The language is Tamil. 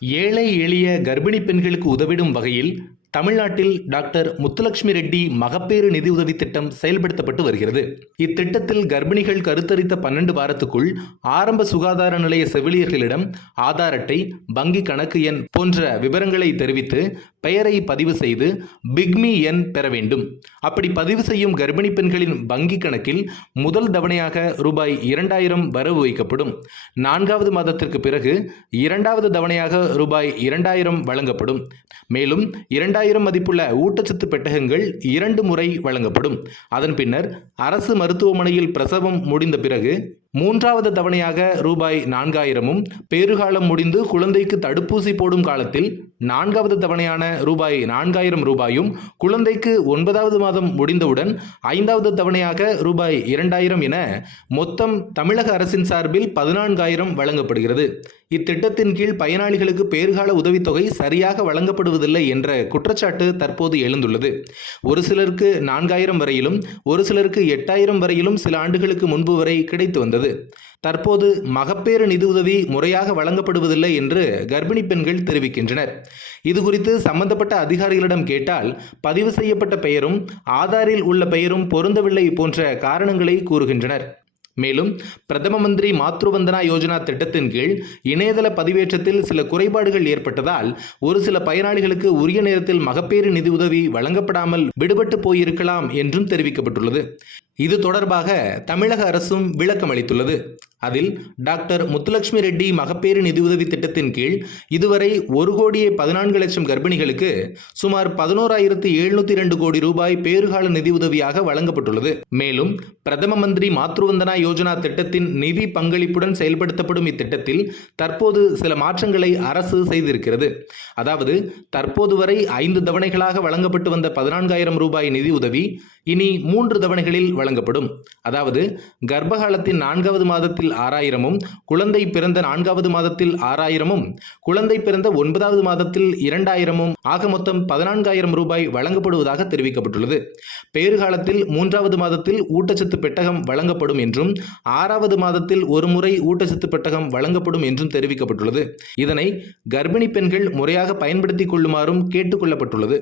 ஏழை எளிய கர்ப்பிணி பெண்களுக்கு உதவிடும் வகையில் தமிழ்நாட்டில் டாக்டர் முத்துலட்சுமி ரெட்டி மகப்பேறு நிதியுதவி திட்டம் செயல்படுத்தப்பட்டு வருகிறது. இத்திட்டத்தில் கர்ப்பிணிகள் கருத்தரித்த பன்னெண்டு வாரத்துக்குள் ஆரம்ப சுகாதார நிலைய செவிலியர்களிடம் ஆதார் அட்டை வங்கி கணக்கு எண் போன்ற விவரங்களை தெரிவித்து பெயரை பதிவு செய்து பிக்மி எண் பெற வேண்டும். அப்படி பதிவு செய்யும் கர்ப்பிணி பெண்களின் வங்கி கணக்கில் முதல் தவணையாக ரூபாய் இரண்டாயிரம் வரவு வைக்கப்படும். நான்காவது மாதத்திற்கு பிறகு இரண்டாவது தவணையாக ரூபாய் இரண்டாயிரம் வழங்கப்படும். மேலும் இரண்டாயிரம் மதிப்புள்ள ஊட்டச்சத்து பெட்டகங்கள் இரண்டு முறை வழங்கப்படும். அதன் பின்னர் அரசு மருத்துவமனையில் பிரசவம் முடிந்த பிறகு மூன்றாவது தவணையாக ரூபாய் நான்காயிரமும் பேறுகாலம் முடிந்து குழந்தைக்கு தடுப்பூசி போடும் காலத்தில் நான்காவது தவணையான ரூபாய் நான்காயிரம் ரூபாயும் குழந்தைக்கு ஒன்பதாவது மாதம் முடிந்தவுடன் ஐந்தாவது தவணையாக ரூபாய் இரண்டாயிரம் என மொத்தம் தமிழக அரசின் சார்பில் பதினான்காயிரம் வழங்கப்படுகிறது. இத்திட்டத்தின் கீழ் பயனாளிகளுக்கு பேறுகால உதவித்தொகை சரியாக வழங்கப்படுவதில்லை என்ற குற்றச்சாட்டு தற்போது எழுந்துள்ளது. ஒரு சிலருக்கு நான்காயிரம் வரையிலும் ஒரு சிலருக்கு எட்டாயிரம் வரையிலும் சில ஆண்டுகளுக்கு முன்பு வரை கிடைத்து வந்தது. தற்போது மகப்பேறு நிதியுதவி முறையாக வழங்கப்படுவதில்லை என்று கர்ப்பிணி பெண்கள் தெரிவிக்கின்றனர். இது குறித்து சம்பந்தப்பட்ட அதிகாரிகளிடம் கேட்டால் பதிவு செய்யப்பட்ட பெயரும் ஆதாரில் உள்ள பெயரும் பொருந்தவில்லை போன்ற காரணங்களை கூறுகின்றனர். மேலும் பிரதம மந்திரி மாத்ருவந்தனா யோஜனா திட்டத்தின் கீழ் இணையதள பதிவேற்றத்தில் சில குறைபாடுகள் ஏற்பட்டதால் ஒரு சில பயனாளிகளுக்கு உரிய நேரத்தில் மகப்பேறு நிதியுதவி வழங்கப்படாமல் விடுபட்டு போயிருக்கலாம் என்றும் தெரிவிக்கப்பட்டுள்ளது. இது தொடர்பாக தமிழக அரசும் விளக்கம் அளித்துள்ளது அதில் டாக்டர் முத்துலட்சுமி ரெட்டி மகப்பேறு நிதியுதவி திட்டத்தின் கீழ் இதுவரை ஒரு கோடியே பதினான்கு லட்சம் கர்ப்பிணிகளுக்கு சுமார் பதினோராயிரத்து எழுநூத்தி இரண்டு கோடி ரூபாய் பேறுகால நிதியுதவியாக வழங்கப்பட்டுள்ளது. மேலும் பிரதம மந்திரி மாத்ருவந்தனா யோஜனா திட்டத்தின் நிதி பங்களிப்புடன் செயல்படுத்தப்படும் இத்திட்டத்தில் தற்போது சில மாற்றங்களை அரசு செய்திருக்கிறது. அதாவது தற்போது வரை ஐந்து தவணைகளாக வழங்கப்பட்டு வந்த பதினான்காயிரம் ரூபாய் நிதியுதவி இனி மூன்று தவணைகளில் வழங்கப்படும். அதாவது கர்ப்பகாலத்தின் நான்காவது மாதத்தில் ஆறாயிரமும் குழந்தை பிறந்த நான்காவது மாதத்தில் ஆறாயிரமும் குழந்தை பிறந்த ஒன்பதாவது மாதத்தில் இரண்டாயிரமும் ஆக மொத்தம் பதினான்காயிரம் ரூபாய் வழங்கப்படுவதாக தெரிவிக்கப்பட்டுள்ளது. பேறுகாலத்தில் மூன்றாவது மாதத்தில் ஊட்டச்சத்து பெட்டகம் வழங்கப்படும் என்றும் ஆறாவது மாதத்தில் ஒரு முறை ஊட்டச்சத்து பெட்டகம் வழங்கப்படும் என்றும் தெரிவிக்கப்பட்டுள்ளது. இதனை கர்ப்பிணி பெண்கள் முறையாக பயன்படுத்திக் கொள்ளுமாறும் கேட்டுக்கொள்ளப்பட்டுள்ளது